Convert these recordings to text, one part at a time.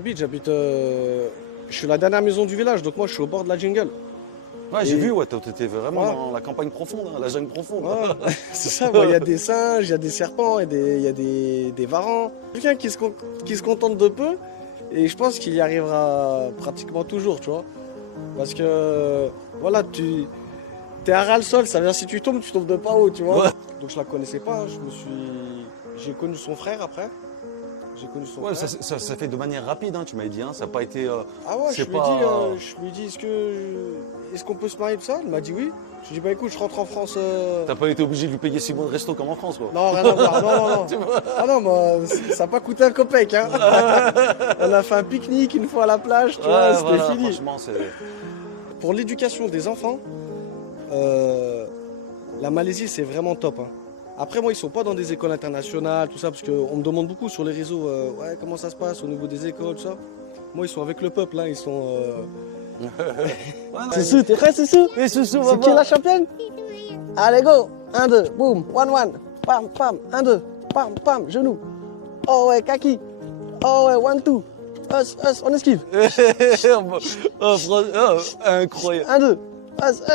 J'habite, je suis la dernière maison du village, donc moi je suis au bord de la jungle. Ouais, j'ai Et- vu, ouais, t'étais vraiment Ouais. dans la campagne profonde, hein, la jungle profonde. Ouais, c'est ça, il y a des singes, il y a des serpents, il y a des varans. Quelqu'un qui se contente de peu, et je pense qu'il y arrivera pratiquement toujours, tu vois. Parce que, voilà, t'es à ras le sol, ça veut dire si tu tombes de pas haut, tu vois. Ouais. Donc je la connaissais pas, j'ai connu son frère après. J'ai connu son Ouais, frère. ça fait de manière rapide, hein, tu m'avais dit, hein, ça n'a pas été. Ah ouais, c'est pas. je lui ai dit, est-ce qu'on peut se marier de ça? Il m'a dit oui. Je lui ai dit, bah écoute, je rentre en France. T'as pas été obligé de lui payer 6 mois de resto comme en France, quoi. Non, rien à voir, non, non, Tu non. vois. Ah non, moi, ça n'a pas coûté un copec, hein. On a fait un pique-nique une fois à la plage, tu vois, Ouais, c'était voilà, fini. franchement, c'est. Pour l'éducation des enfants, euh, la Malaisie, c'est vraiment top, hein. Après, moi, ils sont pas dans des écoles internationales, tout ça, parce qu'on me demande beaucoup sur les réseaux, ouais, comment ça se passe au niveau des écoles, tout ça. Moi, ils sont avec le peuple, hein, ils sont. Soussou, t'es prêt, Soussou? Mais Soussou, C'est qui la championne? Allez, go! 1, 2, boum, 1, 1, pam, pam, 1, 2, pam, pam, genou. Oh ouais, kaki. Oh ouais, 1, 2. Us, on esquive. Incroyable. 1, 2,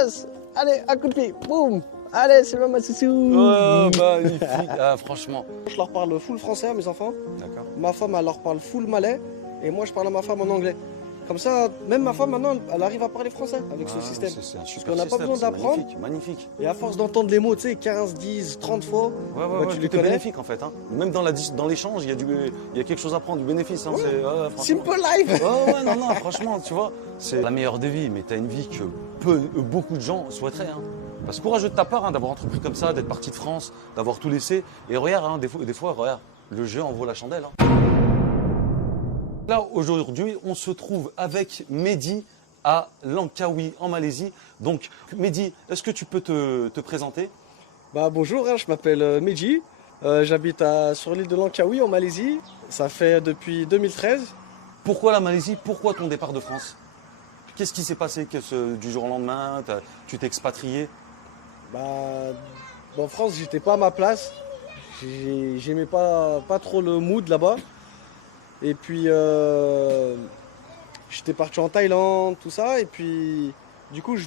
us. Allez, un coup de pied, boum. Allez, c'est le ma Soussou. Oh, magnifique. Ah, franchement. Je leur parle full français à mes enfants. D'accord. Ma femme, elle leur parle full malais. Et moi, je parle à ma femme en anglais. Comme ça, même ma femme, maintenant, elle arrive à parler français avec ce système. C'est un Parce super qu'on n'a pas système, besoin c'est d'apprendre. Magnifique, magnifique. Et à force d'entendre les mots, tu sais, 15, 10, 30 fois, Ouais, ouais, bah, ouais, tu les tout est connais. bénéfique en fait. Hein. Même dans l'échange, il y a quelque chose à prendre, du bénéfice. Hein. Ouais. Franchement. Simple life. Ouais, non, franchement, tu vois, c'est la meilleure des vies, mais tu as une vie que beaucoup de gens souhaiteraient. Hein. Parce que courageux de ta part, hein, d'avoir entrepris comme ça, d'être parti de France, d'avoir tout laissé. Et regarde, hein, des fois, regarde, le jeu en vaut la chandelle. Hein. Là, aujourd'hui, on se trouve avec Mehdi à Langkawi, en Malaisie. Donc, Mehdi, est-ce que tu peux te présenter? Bah, bonjour, hein, je m'appelle Meji. J'habite sur l'île de Langkawi en Malaisie. Ça fait depuis 2013. Pourquoi la Malaisie? Pourquoi ton départ de France? Qu'est-ce qui s'est passé du jour au lendemain? Tu t'es expatrié? Bah, en France, j'étais pas à ma place. J'aimais pas trop le mood là-bas. Et puis, j'étais parti en Thaïlande, tout ça. Et puis, du coup, je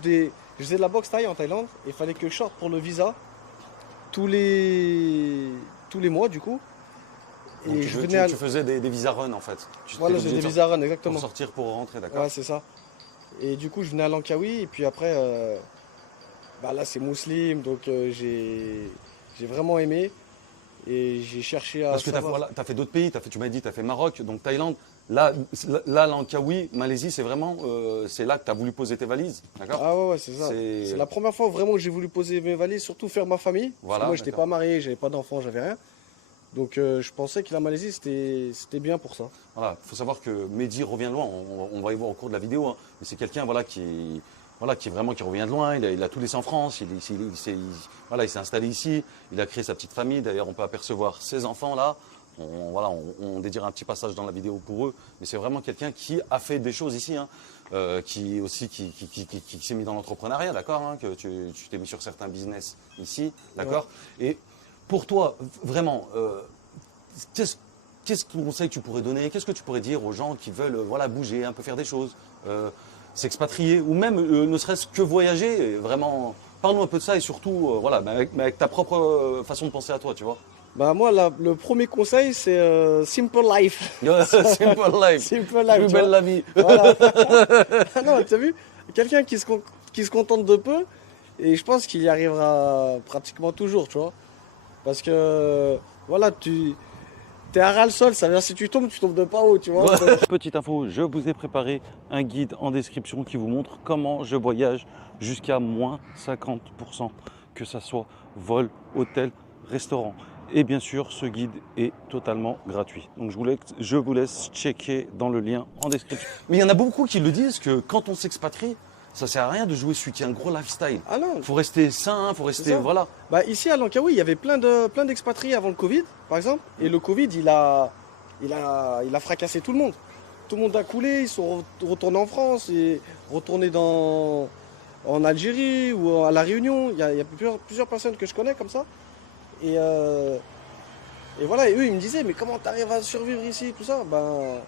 faisais de la boxe thaï en Thaïlande. Et il fallait que je sorte pour le visa tous les mois, du coup. Donc, Et tu faisais des visa run en fait. Voilà, T'étais j'ai des obligé de visa run, Pour exactement. sortir, pour rentrer, d'accord? Ouais, c'est ça. Et du coup, je venais à Langkawi. Et puis après, bah là, c'est musulman. Donc, j'ai vraiment aimé. Et j'ai cherché à Parce que savoir. as fait d'autres pays, tu m'as dit, tu as fait Maroc, donc Thaïlande. Là, Langkawi, Malaisie, c'est vraiment, c'est là que tu as voulu poser tes valises, d'accord? Ah ouais, c'est ça. C'est la première fois vraiment que j'ai voulu poser mes valises, surtout faire ma famille. Parce Voilà, que moi, je n'étais d'accord. pas marié, j'avais pas d'enfant, j'avais rien. Donc je pensais que la Malaisie, c'était bien pour ça. Voilà, il faut savoir que Mehdi revient de loin, on va y voir au cours de la vidéo, hein. Mais c'est quelqu'un qui revient de loin, il a tout laissé en France, il s'est installé ici, il a créé sa petite famille, d'ailleurs on peut apercevoir ses enfants là, on dédiera un petit passage dans la vidéo pour eux, mais c'est vraiment quelqu'un qui a fait des choses ici, hein, qui s'est mis dans l'entrepreneuriat, d'accord, hein, que tu t'es mis sur certains business ici, d'accord. Et pour toi, vraiment, qu'est-ce que conseil tu pourrais donner? Qu'est-ce que tu pourrais dire aux gens qui veulent bouger, un peu faire des choses, s'expatrier, ou même ne serait-ce que voyager, vraiment, parle-nous un peu de ça et surtout, mais avec ta propre façon de penser à toi, tu vois. Bah moi, le premier conseil, c'est simple life. Simple life, Simple life, plus tu belle vois. la vie. Voilà. Ah non, tu as vu? Quelqu'un qui se contente de peu, et je pense qu'il y arrivera pratiquement toujours, tu vois. Parce que, voilà, t'es à ras le sol, ça veut dire si tu tombes de pas haut, tu vois. Petite info, je vous ai préparé un guide en description qui vous montre comment je voyage jusqu'à moins 50%, que ça soit vol, hôtel, restaurant. Et bien sûr, ce guide est totalement gratuit. Donc je vous laisse checker dans le lien en description. Mais il y en a beaucoup qui le disent que quand on s'expatrie, ça sert à rien de jouer celui qui a un gros lifestyle. Ah non. Faut rester sain, faut rester, ça. voilà. Bah ici à Langkawi, il y avait plein d'expatriés avant le Covid, par exemple. Et le Covid, il a fracassé tout le monde. Tout le monde a coulé, ils sont retournés en France et retournés en Algérie ou à La Réunion. Il y a plusieurs personnes que je connais comme ça. Et voilà, et eux, ils me disaient, mais comment tu arrives à survivre ici, tout ça? Ben,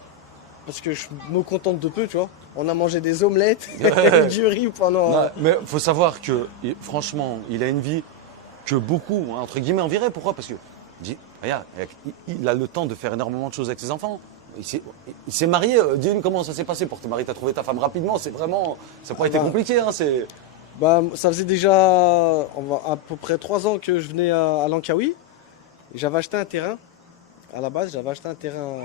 parce que je me contente de peu, tu vois. On a mangé des omelettes et du riz pendant. Non, mais il faut savoir que, franchement, il a une vie que beaucoup, hein, entre guillemets, envieraient. Pourquoi? Parce que, regarde, il a le temps de faire énormément de choses avec ses enfants. Il s'est marié. Dis-nous comment ça s'est passé pour te marier. Tu as trouvé ta femme rapidement. C'est vraiment. Ça n'a pas été compliqué. Hein, Bah, ça faisait déjà à peu près 3 ans que je venais à Langkawi. J'avais acheté un terrain. À la base, j'avais acheté un terrain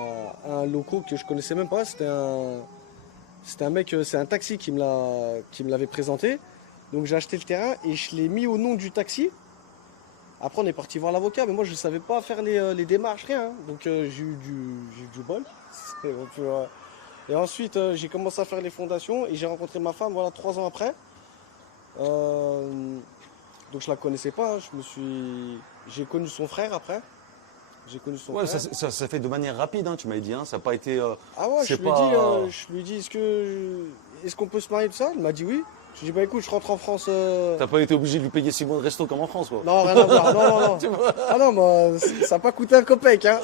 à un loco que je connaissais même pas. C'était un mec, c'est un taxi qui me l'avait présenté. Donc j'ai acheté le terrain et je l'ai mis au nom du taxi. Après, on est parti voir l'avocat, mais moi je ne savais pas faire les démarches, rien. Hein. Donc j'ai eu du bol. Et ensuite, j'ai commencé à faire les fondations et j'ai rencontré ma femme, voilà, 3 ans après. Donc je la connaissais pas. Hein. J'ai connu son frère après. J'ai connu son frère. Ça s'est fait de manière rapide, hein, tu m'avais dit. Hein, ça n'a pas été. Ah ouais, je lui ai dit, est-ce qu'on peut se marier de ça? Il m'a dit oui. Je lui ai dit, bah écoute, je rentre en France. T'as pas été obligé de lui payer 6 mois de resto comme en France, quoi. Non, rien à voir. Non. Ah non, moi, ça n'a pas coûté un copec. Hein.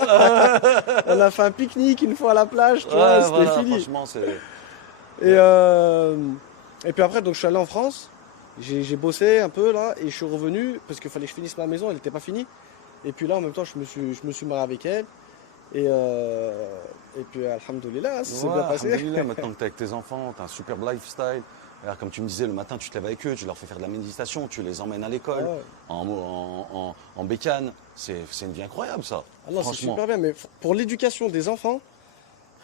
On a fait un pique-nique une fois à la plage, tu vois, c'était fini. Franchement, Et puis après, donc je suis allé en France. J'ai bossé un peu là et je suis revenu parce qu'il fallait que je finisse ma maison, elle n'était pas finie. Et puis là, en même temps, je me suis marié avec elle. Et puis, alhamdoulilah, ça s'est bien passé. Alhamdoulilah, maintenant que tu es avec tes enfants, tu as un superbe lifestyle. Alors, comme tu me disais, le matin, tu te lèves avec eux, tu leur fais faire de la méditation, tu les emmènes à l'école, en bécane. C'est une vie incroyable, ça. Ah non, c'est super bien. Mais pour l'éducation des enfants,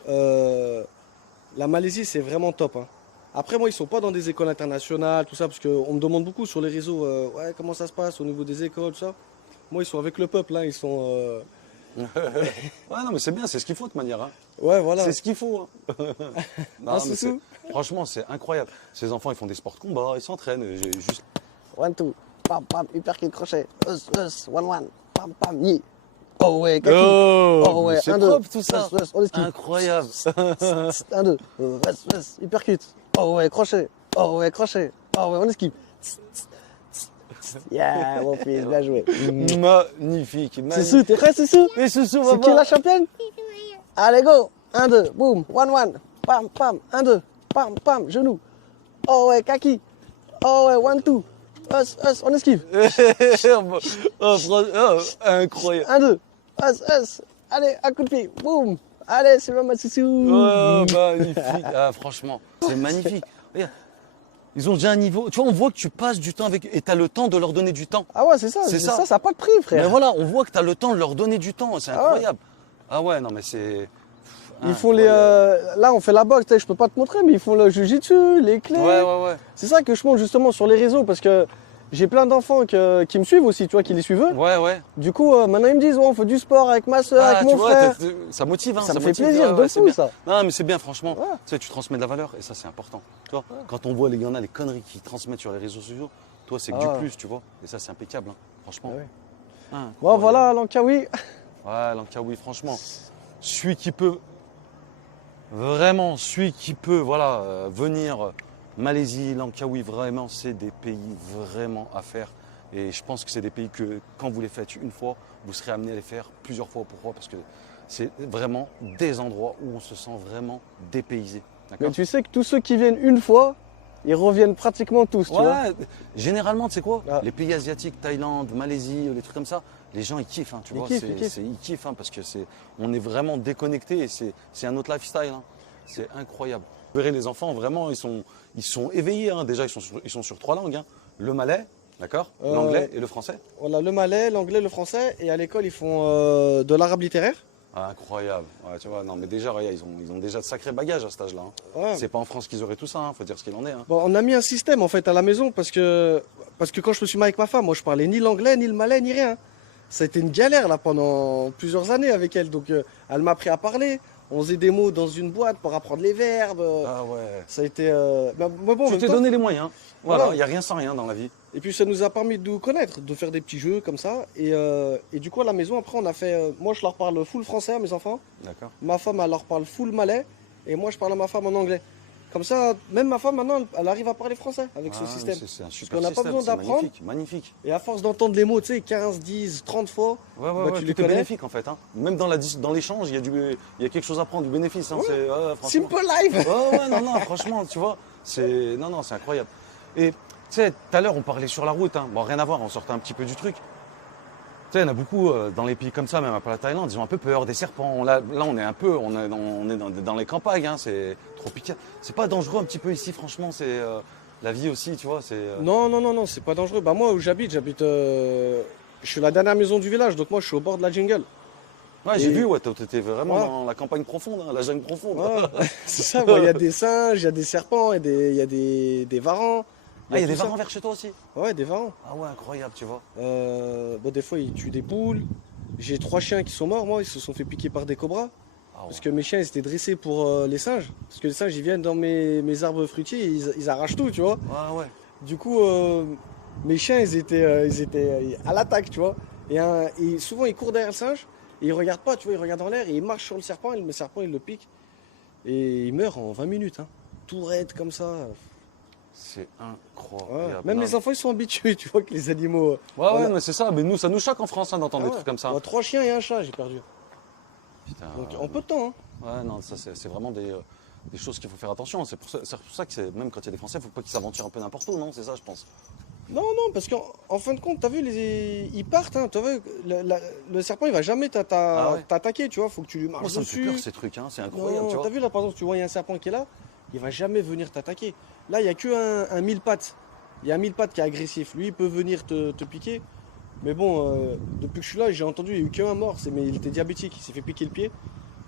la Malaisie, c'est vraiment top. Hein. Après, moi, ils sont pas dans des écoles internationales, tout ça, parce qu'on me demande beaucoup sur les réseaux, ouais, comment ça se passe au niveau des écoles, tout ça. Moi, ils sont avec le peuple, hein, ils sont. Ouais, non, mais c'est bien, c'est ce qu'il faut de toute manière. Hein. Ouais, voilà. C'est ce qu'il faut. Hein. Non, mais franchement, c'est incroyable. Ces enfants, ils font des sports de combat, ils s'entraînent. Juste... 1, 2, pam, pam, hyperkick, crochet, us, 1, 1, pam, pam, yi. Oh ouais, kaki. Oh ouais, c'est 1, 2, propre tout ça. On esquive. Incroyable. 1, 2, hypercut. Oh ouais, crochet. Oh ouais, crochet. Oh ouais, on esquive. Yeah, mon fils, bien joué. Magnifique. Soussou, t'es prêt, Soussou? Et Soussou, c'est qui la championne? Allez, go. 1, 2, boum, 1, 1. Pam, pam, 1, 2, pam, pam, genou. Oh ouais, kaki. Oh ouais, 1, 2. Us, on esquive. Incroyable. 1, 2. Us. Allez, un coup de pied. Boum. Allez, c'est ma Soussou. Oh, magnifique. Ah, franchement, c'est magnifique. Regarde. Ils ont déjà un niveau. Tu vois, on voit que tu passes du temps avec eux et tu as le temps de leur donner du temps. Ah ouais, c'est ça. Ça n'a pas de prix, frère. Mais voilà, on voit que tu as le temps de leur donner du temps. C'est incroyable. Ah ouais, non, mais c'est. Ils font les. Là, on fait la boxe, je peux pas te montrer, mais ils font le jujitsu, les clés. Ouais. C'est ça que je montre justement sur les réseaux parce que j'ai plein d'enfants qui me suivent aussi, tu vois, qui les suivent eux. Ouais. Du coup, maintenant ils me disent, ouais, on fait du sport avec ma soeur, avec mon frère. Ça motive, hein. Ça me fait plaisir de fou, ça. Non, mais c'est bien, franchement. Ouais. Tu sais, tu transmets de la valeur et ça, c'est important. Tu vois, quand on voit les gars, les conneries qu'ils transmettent sur les réseaux sociaux, toi, c'est que du plus, tu vois. Et ça, c'est impeccable, hein. Franchement. Bon, voilà, Langkawi. Ouais, Langkawi, franchement. Celui qui peut, voilà, venir. Malaisie, Langkawi, vraiment, c'est des pays vraiment à faire. Et je pense que c'est des pays que, quand vous les faites une fois, vous serez amené à les faire plusieurs fois. Pourquoi? Parce que c'est vraiment des endroits où on se sent vraiment dépaysé. Mais tu sais que tous ceux qui viennent une fois, ils reviennent pratiquement tous, tu vois. Généralement, tu sais quoi? Les pays asiatiques, Thaïlande, Malaisie, les trucs comme ça, les gens, ils kiffent, hein, tu vois. Ils kiffent, hein, parce que on est vraiment déconnecté et c'est un autre lifestyle. Hein. C'est incroyable. Vous verrez, les enfants, vraiment, ils sont éveillés. Hein. Déjà, ils sont sur 3 langues. Hein. Le malais, d'accord, l'anglais et le français. Voilà, le malais, l'anglais, le français. Et à l'école, ils font de l'arabe littéraire. Ah, incroyable. Ouais, tu vois, non, mais déjà, regarde, ils ont déjà de sacrés bagages à cet âge-là. Hein. Ouais. C'est pas en France qu'ils auraient tout ça, faut dire ce qu'il en est. Hein. Bon, on a mis un système, en fait, à la maison parce que quand je me suis marié avec ma femme, moi, je parlais ni l'anglais, ni le malais, ni rien. Ça a été une galère, là, pendant plusieurs années avec elle. Donc, elle m'a appris à parler. On faisait des mots dans une boîte pour apprendre les verbes. Ah ouais. Ça a été. Bon, tu t'es donné les moyens. Voilà, il n'y a rien sans rien dans la vie. Et puis ça nous a permis de nous connaître, de faire des petits jeux comme ça. Et du coup, à la maison, après, on a fait. Moi, je leur parle full français à mes enfants. D'accord. Ma femme, elle leur parle full malais. Et moi, je parle à ma femme en anglais. Comme ça, même ma femme maintenant, elle arrive à parler français avec ce Ah, système. c'est un Parce super qu'on n'a pas système, besoin c'est d'apprendre. magnifique, magnifique. Et à force d'entendre les mots, tu sais, 15, 10, 30 fois, Ouais, bah, tu les tout est connais. bénéfique en fait. Hein. Même dans l'échange, il y a quelque chose à prendre, du bénéfice. Hein. Ouais. Franchement. Simple life. Ouais, non, franchement, tu vois, c'est incroyable. Et tu sais, tout à l'heure, on parlait sur la route. Hein. Bon, rien à voir, on sortait un petit peu du truc. Tu sais, il y en a beaucoup dans les pays comme ça, même à la Thaïlande, ils ont un peu peur des serpents. Là, on est un peu, on est dans les campagnes, hein, c'est tropical. C'est pas dangereux un petit peu ici, franchement, c'est la vie aussi, tu vois. Non, c'est pas dangereux. Bah moi où j'habite, je suis la dernière maison du village, donc moi je suis au bord de la jungle. Ouais, j'ai Et- vu, ouais, t'étais vraiment Ouais. dans la campagne profonde, hein, la jungle profonde. Ouais, c'est ça, il y a des singes, il y a des serpents, il y a des varans. Ah, il y a des tout ça. varans vers chez toi aussi. Ouais, des varans. Ah ouais, incroyable, tu vois. Bon, des fois ils tuent des poules. J'ai 3 chiens qui sont morts, moi, ils se sont fait piquer par des cobras. Ah ouais. Parce que mes chiens ils étaient dressés pour les singes. Parce que les singes ils viennent dans mes arbres fruitiers, et ils arrachent tout, tu vois. Ouais, ouais. Du coup, mes chiens ils étaient à l'attaque, tu vois. Et souvent ils courent derrière le singe, et ils regardent pas, tu vois, ils regardent en l'air et ils marchent sur le serpent, et le serpent il le pique. Et il meurt en 20 minutes, hein. Tout raide comme ça. C'est Ouais. incroyable. Même Non, les enfants ils sont habitués, tu vois, que les animaux. Ouais, Voilà. mais c'est ça. Mais nous, ça nous choque en France hein, d'entendre Ah des trucs comme ça. Moi, 3 chiens et un chat j'ai perdu. Putain. Donc en peu de temps, hein. Ouais, non, ça, c'est vraiment des choses qu'il faut faire attention. C'est pour ça que même quand il y a des Français, il ne faut pas qu'ils s'aventurent un peu n'importe où, non? C'est ça, je pense. Non, parce qu'en fin de compte, t'as vu, ils partent, hein, t'as vu, le serpent il va jamais Ah ouais. t'attaquer, tu vois, faut que tu lui marches Moi, ça me fait dessus. peur, ces trucs. Hein. C'est incroyable, Non, tu vois. t'as vu là par exemple, tu vois, il y a un serpent qui est là, il va jamais venir t'attaquer. Là, il y a que un mille pattes. Il y a un mille pattes qui est agressif. Lui, il peut venir te piquer. Mais bon, depuis que je suis là, j'ai entendu, il y a eu qu'un mort, mais il était diabétique, il s'est fait piquer le pied.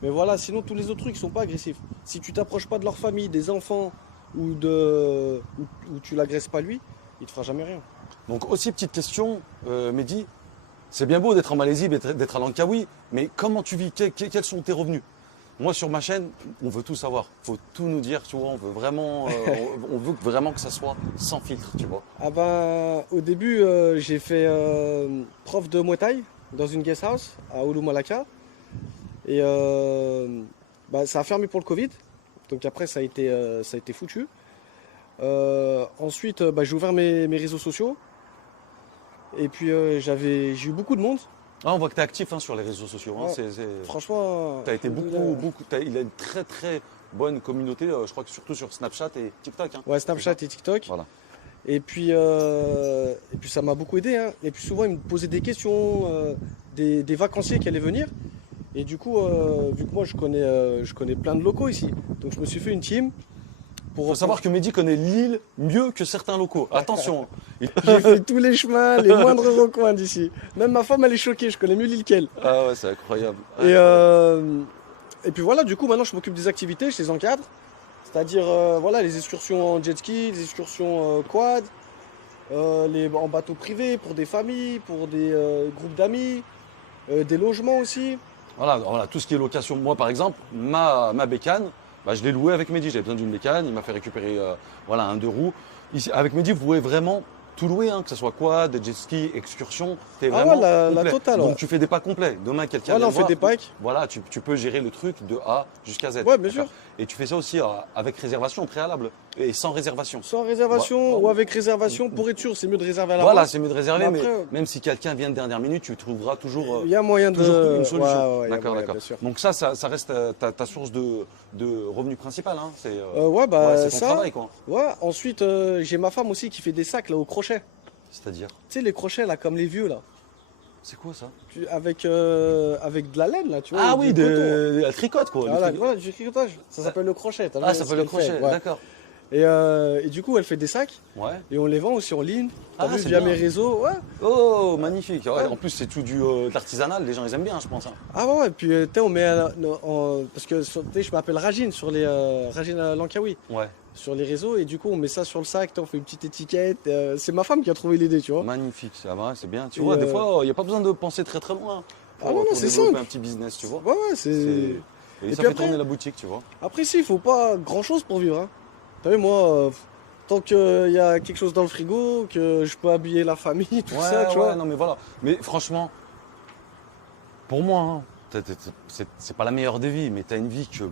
Mais voilà, sinon tous les autres trucs sont pas agressifs. Si tu t'approches pas de leur famille, des enfants, ou tu l'agresses pas lui, il te fera jamais rien. Donc, aussi, petite question, Mehdi. C'est bien beau d'être en Malaisie, d'être à Langkawi, mais comment tu vis? Quels sont tes revenus? Moi, sur ma chaîne, on veut tout savoir. Il faut tout nous dire, tu vois. On veut vraiment, on veut vraiment que ça soit sans filtre, tu vois. Ah ben, au début, j'ai fait prof de Muay Thai dans une guest house à Ulu Malacca. Et bah, ça a fermé pour le Covid. Donc après, ça a été foutu. Ensuite, bah, j'ai ouvert mes réseaux sociaux. Et puis, j'ai eu beaucoup de monde. Ah, on voit que tu es actif hein, sur les réseaux sociaux. Hein. Ouais. Franchement, Tu as été il a une très très bonne communauté, je crois que surtout sur Snapchat et TikTok. Hein. ouais, Snapchat et TikTok. Voilà. Et puis ça m'a beaucoup aidé, hein. Et puis souvent, ils me posaient des questions, des vacanciers qui allaient venir. Et du coup, vu que moi, je connais plein de locaux ici. Donc, je me suis fait une team. Il faut savoir que Mehdi connaît l'île mieux que certains locaux. Attention. J'ai fait tous les chemins, les moindres recoins d'ici. Même ma femme, elle est choquée, je connais mieux l'île qu'elle. Ah ouais, c'est incroyable. Et puis voilà, du coup, maintenant, je m'occupe des activités, je les encadre. C'est-à-dire, voilà, les excursions en jet ski, les excursions quad, en bateau privé pour des familles, pour des groupes d'amis, des logements aussi. Voilà, tout ce qui est location. Moi, par exemple, ma bécane, bah, je l'ai louée avec Mehdi. J'avais besoin d'une bécane. Il m'a fait récupérer voilà, un 2 roues. Ici, avec Mehdi, vous pouvez vraiment tout louer, hein, que ce soit quad, jet ski, excursion. T'es Ah vraiment ouais, la complet. totale, Donc ouais. tu fais des pas complets. Demain, quelqu'un Voilà, vient on te fait voir. des packs. Voilà, tu peux gérer le truc de A jusqu'à Z. Ouais, bien sûr. D'accord. Et tu fais ça aussi avec réservation préalable et sans réservation. Sans réservation Ouais. ou avec réservation, pour être sûr, c'est mieux de réserver à l'avance. Voilà, c'est mieux de réserver, Mais mais après, même si quelqu'un vient de dernière minute, tu trouveras toujours, il y a moyen de. toujours une solution. Ouais, il y a D'accord, moyen, d'accord. bien sûr. Donc ça reste ta source de revenus principal. Hein. Ouais, bah c'est ton ça. travail, quoi. Ouais, ensuite, j'ai ma femme aussi qui fait des sacs là au crochet. C'est-à-dire, Tu sais, les crochets là, comme les vieux là. c'est quoi ça? Avec de la laine là, tu vois. Ah du oui, coton. la tricote, quoi. Voilà, voilà, du tricotage. Ça s'appelle le crochet. t'as Ah, vu ça ce s'appelle le qu'elle fait, crochet, ouais. d'accord. Et du coup, elle fait des sacs Ouais. et on les vend aussi en ligne. T'as Ah, vu, c'est via bien. mes réseaux. Ouais. Oh, magnifique. Ouais, Ouais. En plus, c'est tout de l'artisanal. Les gens, ils aiment bien, je pense. Hein. Ah ouais, et puis tu sais, on met. Parce que tu sais, je m'appelle Ragine sur les. Ragine Lankawi. Ouais, Sur les réseaux. Et du coup, on met ça sur le sac. On fait une petite étiquette. C'est ma femme qui a trouvé l'idée, tu vois. magnifique. Ça va, c'est bien. Tu Et vois, des fois, il n'y a pas besoin de penser très très loin Ah non, pour c'est développer simple. un petit business, tu vois. Ouais, ouais, c'est. Et Et ça puis fait après- tourner la boutique, tu vois. Après, si, il faut pas grand chose pour vivre. Hein. T'as vu, moi, tant qu'il y a quelque chose dans le frigo, que je peux habiller la famille, tout ça, tu vois. non, mais voilà. Mais franchement, pour moi, hein, c'est pas la meilleure des vies, mais tu as une vie que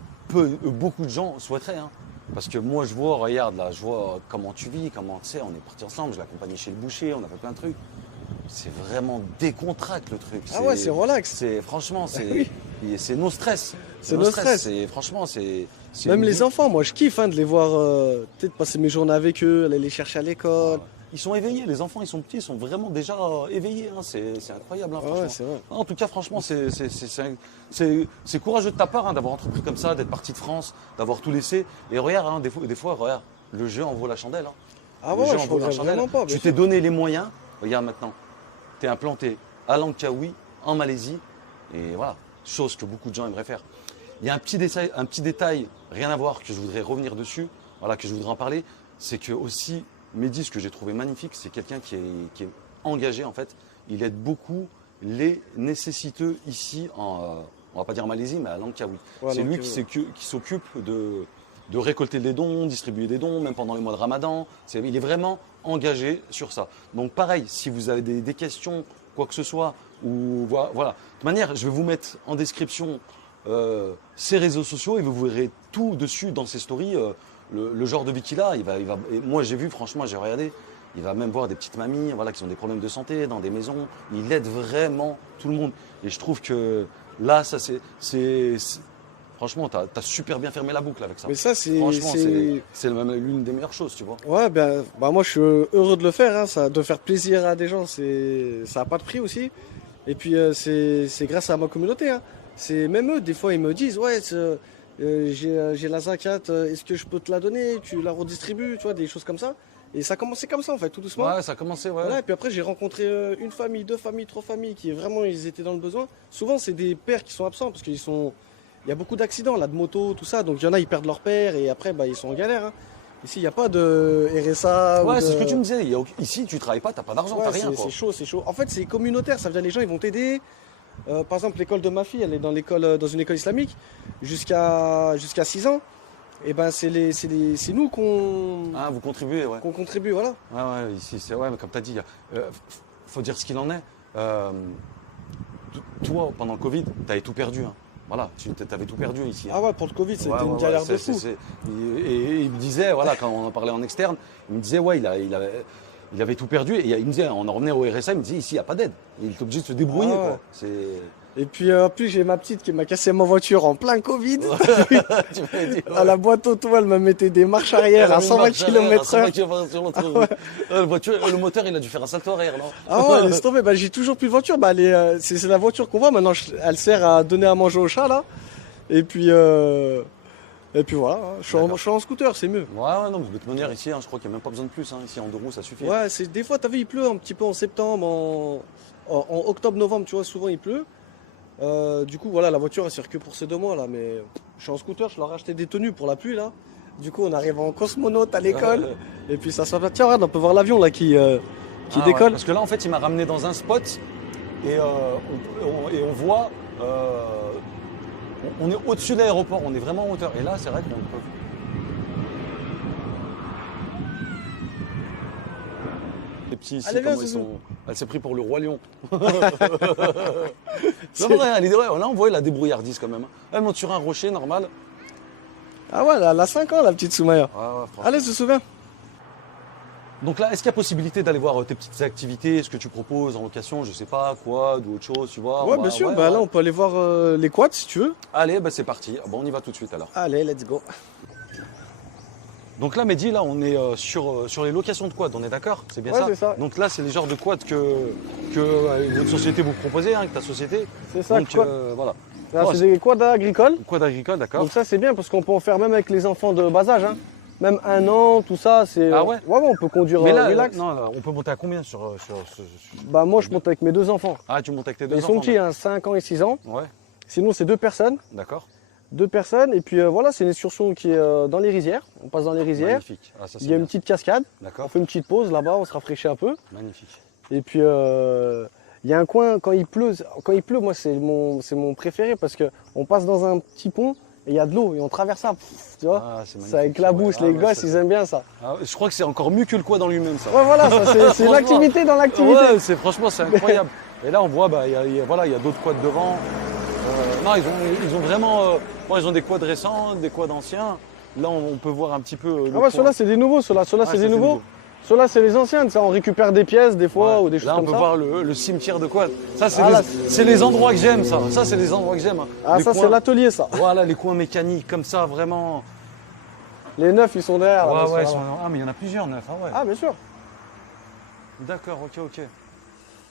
beaucoup de gens souhaiteraient. Hein. Parce que moi, je vois, regarde là, je vois comment tu vis, comment tu sais, on est partis ensemble, je l'ai accompagné chez le boucher, on a fait plein de trucs. C'est vraiment décontracte le truc. Ah ouais, c'est relax. Franchement, Oui. c'est no stress. C'est no stress. Franchement, c'est Même une les vie. enfants, moi je kiffe de les voir, peut-être passer mes journées avec eux, aller les chercher à l'école. Ils sont éveillés, les enfants, ils sont petits, ils sont vraiment déjà éveillés. Hein. C'est incroyable, hein, Ouais, franchement. c'est vrai. En tout cas, franchement, c'est courageux de ta part d'avoir entrepris comme ça, d'être parti de France, d'avoir tout laissé. Et regarde, hein, des fois, regarde, le jeu en vaut la chandelle. Hein. Ah Le ouais, jeu en je vaut la regrette chandelle. vraiment pas. bien Tu t'es sûr. donné les moyens. Regarde maintenant, tu es implanté à Langkawi, en Malaisie. Et voilà, chose que beaucoup de gens aimeraient faire. Il y a un petit détail, rien à voir, que je voudrais revenir dessus, voilà, que je voudrais en parler. C'est que aussi, Mehdi, ce que j'ai trouvé magnifique, c'est quelqu'un qui est engagé en fait. Il aide beaucoup les nécessiteux ici, on va pas dire en Malaisie, mais à Langkawi. Ouais, c'est lui Langkawi, qui s'occupe de récolter des dons, distribuer des dons, même pendant les mois de Ramadan. Il est vraiment engagé sur ça. Donc pareil, si vous avez des questions, quoi que ce soit, ou voilà. De toute manière, je vais vous mettre en description ses réseaux sociaux et vous verrez tout dessus dans ses stories. Le genre de vie qu'il a, et moi j'ai vu, franchement, j'ai regardé, il va même voir des petites mamies voilà, qui ont des problèmes de santé dans des maisons. Il aide vraiment tout le monde. Et je trouve que là, ça franchement, tu as super bien fermé la boucle avec ça. Mais ça, c'est. Franchement, c'est même l'une des meilleures choses, tu vois. Ouais, bah moi je suis heureux de le faire, ça, de faire plaisir à des gens, ça n'a pas de prix aussi. Et puis c'est grâce à ma communauté. C'est même eux, des fois ils me disent ouais, j'ai la zakat, est-ce que je peux te la donner? Tu la redistribues, tu vois, des choses comme ça. Et ça a commencé comme ça en fait, tout doucement. Ouais, ça a commencé, ouais. Voilà, et puis après j'ai rencontré une famille, deux familles, trois familles qui vraiment ils étaient dans le besoin. Souvent c'est des pères qui sont absents parce qu'il y a beaucoup d'accidents là, de moto, tout ça. Donc il y en a, ils perdent leur père et après ils sont en galère. Ici il n'y a pas de RSA. Ouais, ou c'est ce de- que tu me disais. Ici, tu travailles pas, t'as pas d'argent, Ouais, t'as rien. c'est Quoi. c'est chaud, c'est chaud. En fait c'est communautaire, ça veut dire les gens ils vont t'aider. Par exemple l'école de ma fille, elle est dans une école islamique jusqu'à 6 ans. Et ben c'est nous Ah, vous contribuez, ouais. qu'on contribue, voilà. Ouais, ouais, ici, c'est ouais, mais comme tu as dit, faut dire ce qu'il en est. Toi, pendant le Covid, tu avais tout perdu. Hein. Voilà, tu avais tout perdu ici. Hein. Ah ouais, pour le Covid, c'était Ouais, une ouais, galère ouais, de fou. Et il me disait, voilà, quand on en parlait en externe, il me disait, ouais, il avait tout perdu. Et il me disait, on en revenait au RSA, il me disait, ici, il n'y a pas d'aide. Il est obligé de se débrouiller, Ah ouais. quoi. C'est. Et puis en plus j'ai ma petite qui m'a cassé ma voiture en plein Covid. Tu m'avais dit, À la boîte auto, elle me mettait des marches arrière à 120 km/h. Le moteur, il a dû faire un salto arrière, non? Ah ouais, laisse tomber, j'ai toujours plus de voiture. C'est la voiture qu'on voit maintenant, elle sert à donner à manger au chat là. Et puis voilà, je suis en scooter, c'est mieux. Ouais, non, mais de toute manière, ici, je crois qu'il n'y a même pas besoin de plus. Hein. Ici, en 2 roues, ça suffit. Ouais, des fois t'as vu il pleut un petit peu en septembre, en octobre-novembre, tu vois, souvent il pleut. Du coup voilà, la voiture elle sert que pour ces 2 mois là, mais je suis en scooter, je leur ai acheté des tenues pour la pluie là. Du coup on arrive en cosmonaute à l'école et puis ça se passe. Tiens regarde, on peut voir l'avion là qui Ah, ouais, décolle. parce que là, en fait, il m'a ramené dans un spot et on voit. On est au-dessus de l'aéroport, on est vraiment en hauteur. Et là, c'est vrai qu'on peut. Les petits ici, Allez, viens, comment ils Zouzou. sont. Elle s'est pris pour le roi lion. Non, vrai, elle est ouais, là, on voit la débrouillardise quand même. Elle monte sur un rocher normal. Ah ouais, elle a 5 ans la petite Soumaya. Ouais, franchement. Allez, se souvient. Donc là, est-ce qu'il y a possibilité d'aller voir tes petites activités, ce que tu proposes en location, je sais pas, quoi, ou autre chose, tu vois? Ouais, bien sûr, ouais. là on peut aller voir les quads si tu veux. Allez, c'est parti. Bon, on y va tout de suite alors. Allez, let's go. Donc là, Mehdi, là, on est sur les locations de quad, on est d'accord? C'est bien Ouais, ça? c'est ça. Donc là, c'est les genres de quad que votre société vous proposez, que ta société. C'est ça, Donc quad. voilà. Là, Ouais, c'est des quads agricoles. Quad agricole, d'accord. Donc ça c'est bien parce qu'on peut en faire même avec les enfants de bas âge. Même 1 an, tout ça, c'est. Ah ouais? Ouais, on peut conduire Mais là, relax. non, là, on peut monter à combien sur ce... Moi je monte avec mes 2 enfants. Ah, tu montes avec tes deux Ils enfants? sont petits, 5 ans et 6 ans. Ouais, Sinon c'est 2 personnes. d'accord. 2 personnes. Et puis voilà, c'est une excursion qui est dans les rizières. On passe dans les rizières. Magnifique. Ah, ça, c'est Il y a bien. une petite cascade. On D'accord, fait une petite pause là-bas, on se rafraîchit un peu. magnifique. Et puis il y a un coin quand il pleut, moi c'est mon préféré parce que on passe dans un petit pont et il y a de l'eau et on traverse ça, tu vois. Ah, c'est magnifique. Ça éclabousse, Ouais, les ouais, gosses c'est- ils aiment bien ça. Ah, je crois que c'est encore mieux que le quad dans lui-même, ça. Ouais voilà, ça, c'est Franchement. l'activité dans l'activité. Ouais, franchement, c'est incroyable. Et là, on voit, voilà, il y a d'autres quads devant. Non, ils ont vraiment, bon, ils ont des quads récents, des quads anciens. là, on peut voir un petit peu. Le Ah ouais, coin. ceux-là, c'est des nouveaux. Ceux-là, Ah, c'est des nouveaux. Ceux-là, c'est les anciennes. Ça, on récupère des pièces des fois Ouais. ou des choses Là, on comme peut ça. voir le cimetière de quoi. Ça, c'est Ah, là, les endroits que j'aime, ça. Ça, c'est les endroits que j'aime. Hein. Ah, Les ça, coins- c'est l'atelier, ça. Voilà, les coins mécaniques, comme ça, vraiment. Les neufs, ils sont derrière. là, Ouais, ceux-là. ouais, ah, mais il y en a plusieurs neufs. Ah, ouais. Ah, bien sûr. D'accord, ok.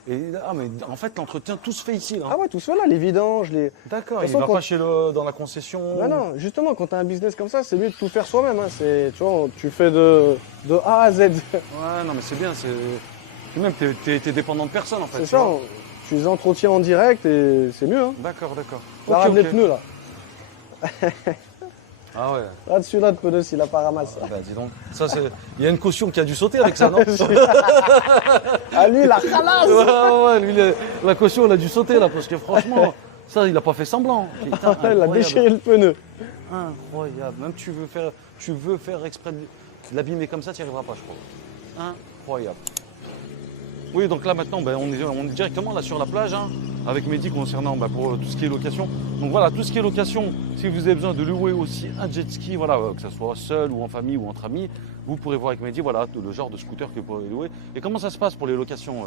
Et, ah, mais en fait, l'entretien, tout se fait ici, là. Ah ouais, tout ça là, les vidanges, les. D'accord, De il toute va façon, pas chez dans la concession. Bah non, justement, quand tu as un business comme ça, c'est mieux de tout faire soi-même. Hein. Tu vois, tu fais de A à Z. Ouais, non, mais c'est bien. Et même, t'es dépendant de personne, en fait. C'est tu ça, vois. tu les entretiens en direct et c'est mieux. Hein. D'accord. Là, Ok, les ok. pneus là. Ah ouais. Là-dessus, là, de pneus, il a pas ramassé. Ah bah, dis donc. Ça, il y a une caution qui a dû sauter avec ça, non? Ah, lui, la ralasse. Ouais, lui, la caution, elle a dû sauter, là, parce que franchement, ça, il a pas fait semblant. Putain, Il a incroyable. déchiré le pneu. Incroyable. Même tu veux faire exprès de l'abîmer comme ça, tu n'y arriveras pas, je crois. Incroyable. Oui, donc là maintenant, ben, on est directement là sur la plage, hein, avec Mehdi concernant pour tout ce qui est location. Donc voilà, tout ce qui est location, si vous avez besoin de louer aussi un jet ski, voilà, que ce soit seul ou en famille ou entre amis, vous pourrez voir avec Mehdi, voilà, le genre de scooter que vous pourrez louer. Et comment ça se passe pour les locations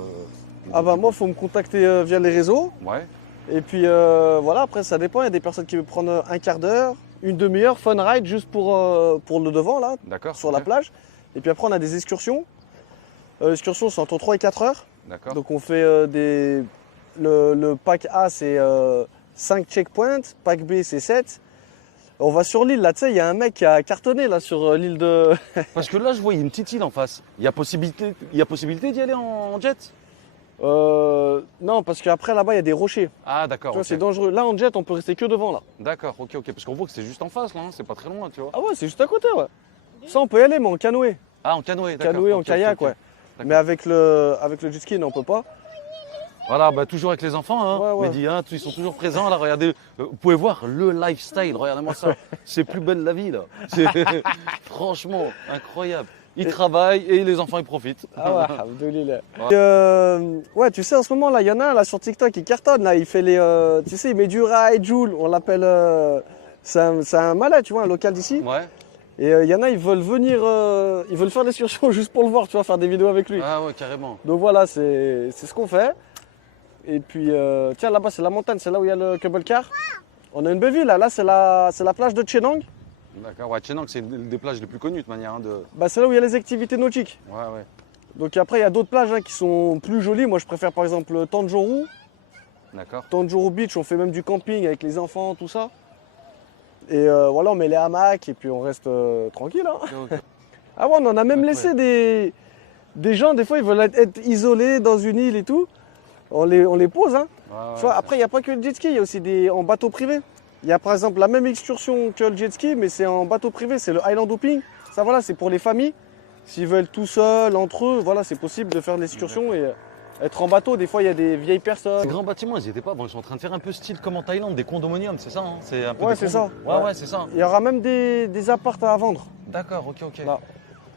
Ah bah moi, il faut me contacter via les réseaux. Ouais, Et puis voilà, après, ça dépend. Il y a des personnes qui veulent prendre un quart d'heure, une demi-heure, fun ride, juste pour le devant, là, d'accord. sur la plage. Et puis après, on a des excursions. L'excursion, c'est entre 3 et 4 heures. D'accord. Donc on fait le pack A, c'est 5 checkpoints, pack B, c'est 7. On va sur l'île, là, tu sais, il y a un mec qui a cartonné, là, sur l'île de... Parce que là, je vois, il y a une petite île en face. Il y a possibilité d'y aller en jet? Non, parce qu'après, là-bas, il y a des rochers. Ah, d'accord. Tu vois, Ok. c'est dangereux. Là, en jet, on peut rester que devant, là. D'accord, ok. Parce qu'on voit que c'est juste en face, là, hein, c'est pas très loin, tu vois. Ah ouais, c'est juste à côté, ouais. Ça, on peut y aller, mais en canoë. Ah, en canoë, d'accord. Canoë, en Ok, kayak, ok. ouais. D'accord. Mais avec le jet ski, non, on peut pas. Voilà, bah, toujours avec les enfants, hein. Ouais, ouais. Mehdi, hein, ils sont toujours présents, là, regardez. Vous pouvez voir le lifestyle, regardez-moi ça. C'est plus belle la vie, là. C'est franchement incroyable. Ils travaillent et les enfants, ils profitent. Ah ouais, alhamdoulilah. Ouais. Ouais, tu sais, en ce moment, là, il y en a un là, sur TikTok qui cartonne. Là, il fait les. Tu sais, il met du rail, Joule. On l'appelle. C'est un malade, tu vois, un local d'ici. Ouais. Et il y en a, ils veulent venir. Ils veulent faire l'excursion juste pour le voir, tu vois, faire des vidéos avec lui. Ah ouais, carrément. Donc voilà, c'est ce qu'on fait. Et puis, tiens, là-bas, c'est la montagne, c'est là où il y a le cable car. On a une belle ville, là. Là, c'est la plage de Chenang. D'accord, ouais, Chenang, c'est une des plages les plus connues de manière. Hein, Bah, c'est là où il y a les activités nautiques. Ouais. Donc après, il y a d'autres plages hein, qui sont plus jolies. Moi, je préfère par exemple Tanjoro. D'accord. Tanjoro Beach, on fait même du camping avec les enfants, tout ça. Et voilà, on met les hamacs et puis on reste tranquille. Hein. Ok. Ah ouais, on en a même Incroyable. laissé des gens, des fois, ils veulent être isolés dans une île et tout. On les pose. Hein. Ouais, Tu vois, après, il n'y a pas que le jet ski, il y a aussi en bateau privé. Il y a par exemple la même excursion que le jet ski, mais c'est en bateau privé, c'est le Island Hopping. Ça, voilà, c'est pour les familles. S'ils veulent tout seuls, entre eux, voilà, c'est possible de faire de l'excursion et être en bateau. Des fois, il y a des vieilles personnes. Ces grands bâtiments, ils n'y étaient pas. Bon, ils sont en train de faire un peu style comme en Thaïlande, des condominiums, c'est ça, hein? C'est un peu Ouais, des c'est condos. ça. Ouais, c'est ça. Il y aura même des appartes à vendre. D'accord, ok. Là.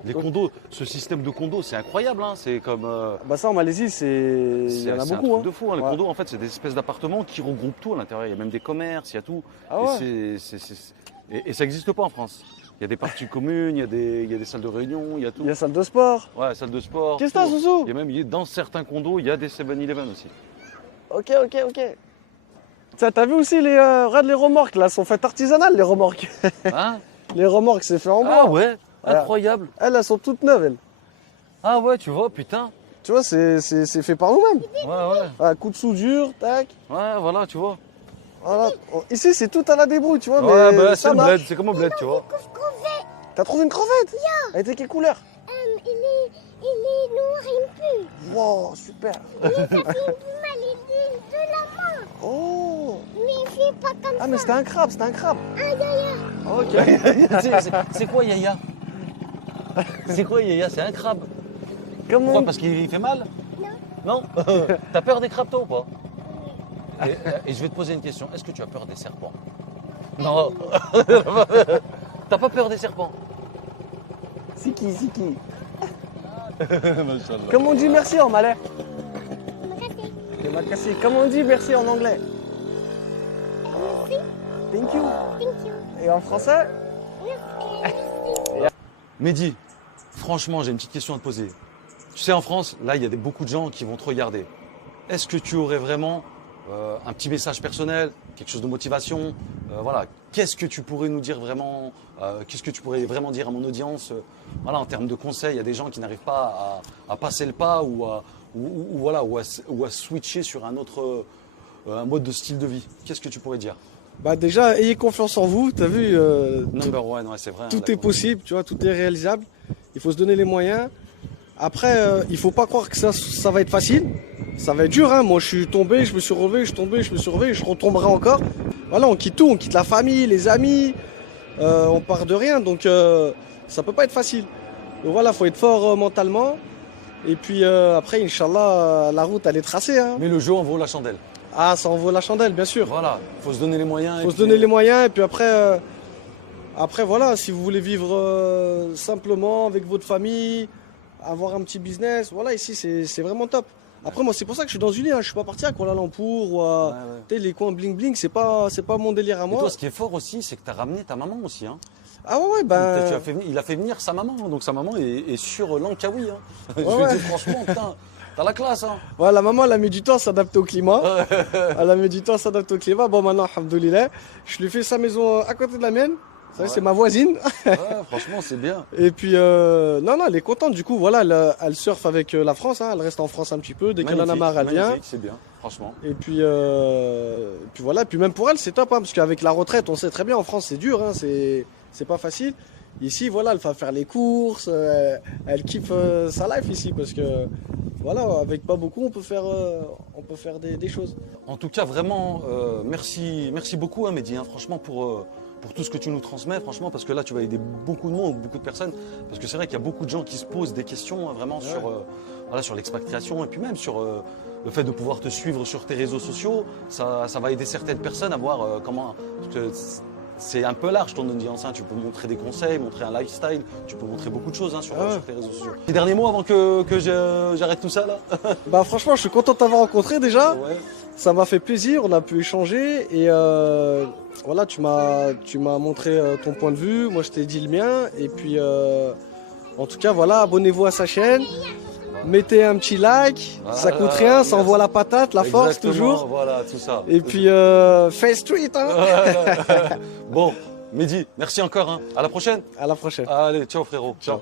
Les condos, ce système de condos, c'est incroyable, hein. C'est comme. Bah ça, en Malaisie, il y en a c'est un beaucoup. truc de fou. Hein. Les Ouais. condos, en fait, c'est des espèces d'appartements qui regroupent tout à l'intérieur. Il y a même des commerces, il y a tout. Ah ouais. Et ça n'existe pas en France. Il y a des parties communes, il y a des salles de réunion, il y a tout. Il y a salle de sport. Ouais, salle de sport. Qu'est-ce que t'as, tout. Zouzou? Il y a même, dans certains condos, il y a des 7-Eleven aussi. Ok. T'as vu aussi regarde les remorques, là, sont faites artisanales, les remorques. Hein? Les remorques, c'est fait en bois. Ah ouais, Voilà. incroyable. Elles sont toutes neuves, elles. Ah ouais, tu vois, putain. Tu vois, c'est fait par nous-mêmes. Ouais. Ah, coup de soudure, tac. Ouais, voilà, tu vois. Voilà. Ici, c'est tout à la débrouille, tu vois, Ouais, mais bah là, c'est ça le marche. bled, c'est comme au bled, tu vois. T'as trouvé une crevette? Elle était quelle couleur? Il est noir et pur. Wow, super. Mais ça fait mal, il est de la main. Oh. Mais il fait pas comme Ah, mais c'était un crabe. Ok. C'est quoi Yaya? C'est quoi Yaya? C'est un crabe. Comment? Pourquoi? Parce qu'il fait mal? Non. Non. T'as peur des crabes, toi, ou pas? Et je vais te poser une question. Est-ce que tu as peur des serpents? Non. T'as pas peur des serpents? C'est qui? Comment on dit merci en malais? Makassi. Comment on dit merci en anglais? Merci. Thank you. Thank you. Et en français? Merci. Mehdi, franchement, j'ai une petite question à te poser. Tu sais, en France, là, il y a beaucoup de gens qui vont te regarder. Est-ce que tu aurais vraiment un petit message personnel, quelque chose de motivation, voilà, qu'est-ce que tu pourrais nous dire vraiment, qu'est-ce que tu pourrais vraiment dire à mon audience, voilà, en termes de conseils, il y a des gens qui n'arrivent pas à passer le pas ou à switcher sur un autre un mode de style de vie. Qu'est-ce que tu pourrais dire? Bah déjà, ayez confiance en vous. T'as vu, Number one, ouais, c'est vrai. tout est possible, tu vois, tout est réalisable. Il faut se donner les moyens. Après, il faut pas croire que ça va être facile. Ça va être dur, hein. Moi, je suis tombé, je me suis relevé, je suis tombé, je me suis relevé, je retomberai encore. Voilà, on quitte tout, on quitte la famille, les amis, on part de rien, donc ça peut pas être facile. Donc voilà, faut être fort mentalement. Et puis après, Inch'Allah, la route, elle est tracée, hein. Mais le jeu en vaut la chandelle. Ah, ça en vaut la chandelle, bien sûr. Voilà, il faut se donner les moyens. Faut se donner les moyens, et puis après, voilà, si vous voulez vivre simplement avec votre famille, avoir un petit business, voilà, ici, c'est vraiment top. Après, moi, c'est pour ça que je suis dans une île, hein. Je suis pas parti à Kuala Lumpur ou à Ouais. tu sais, les coins bling bling, c'est pas mon délire à Et moi. toi, ce qui est fort aussi, c'est que tu as ramené ta maman aussi. Hein. Ah ouais, ben. Il a fait venir sa maman, hein. Donc sa maman est sur Langkawi. Hein. Je Ouais. te dis franchement, putain, t'as la classe. Hein. Ouais, la maman, elle a mis du temps à s'adapter au climat. Elle a mis du temps à s'adapter au climat. Bon, maintenant, alhamdoulilah, je lui fais sa maison à côté de la mienne. Ça, Ouais. c'est ma voisine. Ouais, franchement, c'est bien. Et puis, non, elle est contente. Du coup, voilà, elle surfe avec la France. Hein. Elle reste en France un petit peu. Dès qu'elle en a marre, elle vient. Magnifique, c'est bien, franchement. Et puis voilà. Puis même pour elle, c'est top. Hein, parce qu'avec la retraite, on sait très bien, en France, c'est dur. Hein, c'est pas facile. Ici, voilà, elle va faire les courses. Elle kiffe sa life ici. Parce que, voilà, avec pas beaucoup, on peut faire des choses. En tout cas, vraiment, merci beaucoup, hein, Mehdi, hein, franchement, pour tout ce que tu nous transmets, franchement, parce que là, tu vas aider beaucoup de monde, beaucoup de personnes. Parce que c'est vrai qu'il y a beaucoup de gens qui se posent des questions, hein, vraiment, sur l'expatriation et puis même sur le fait de pouvoir te suivre sur tes réseaux sociaux. Ça va aider certaines personnes à voir comment. Parce que c'est un peu large ton audience, hein. Tu peux montrer des conseils, montrer un lifestyle, tu peux montrer beaucoup de choses, hein, sur tes réseaux sociaux. Les derniers mots avant que j'arrête tout ça là. Bah franchement, je suis content de t'avoir rencontré déjà. Ouais. Ça m'a fait plaisir, on a pu échanger et voilà, tu m'as montré ton point de vue, moi je t'ai dit le mien et puis en tout cas voilà, abonnez-vous à sa chaîne, mettez un petit like, ça coûte rien, ça envoie la patate, la force Exactement, toujours. Voilà, tout ça. Et puis Face Street, hein. Bon, Mehdi, merci encore. Hein. À la prochaine. À la prochaine. Allez, ciao frérot. Ciao.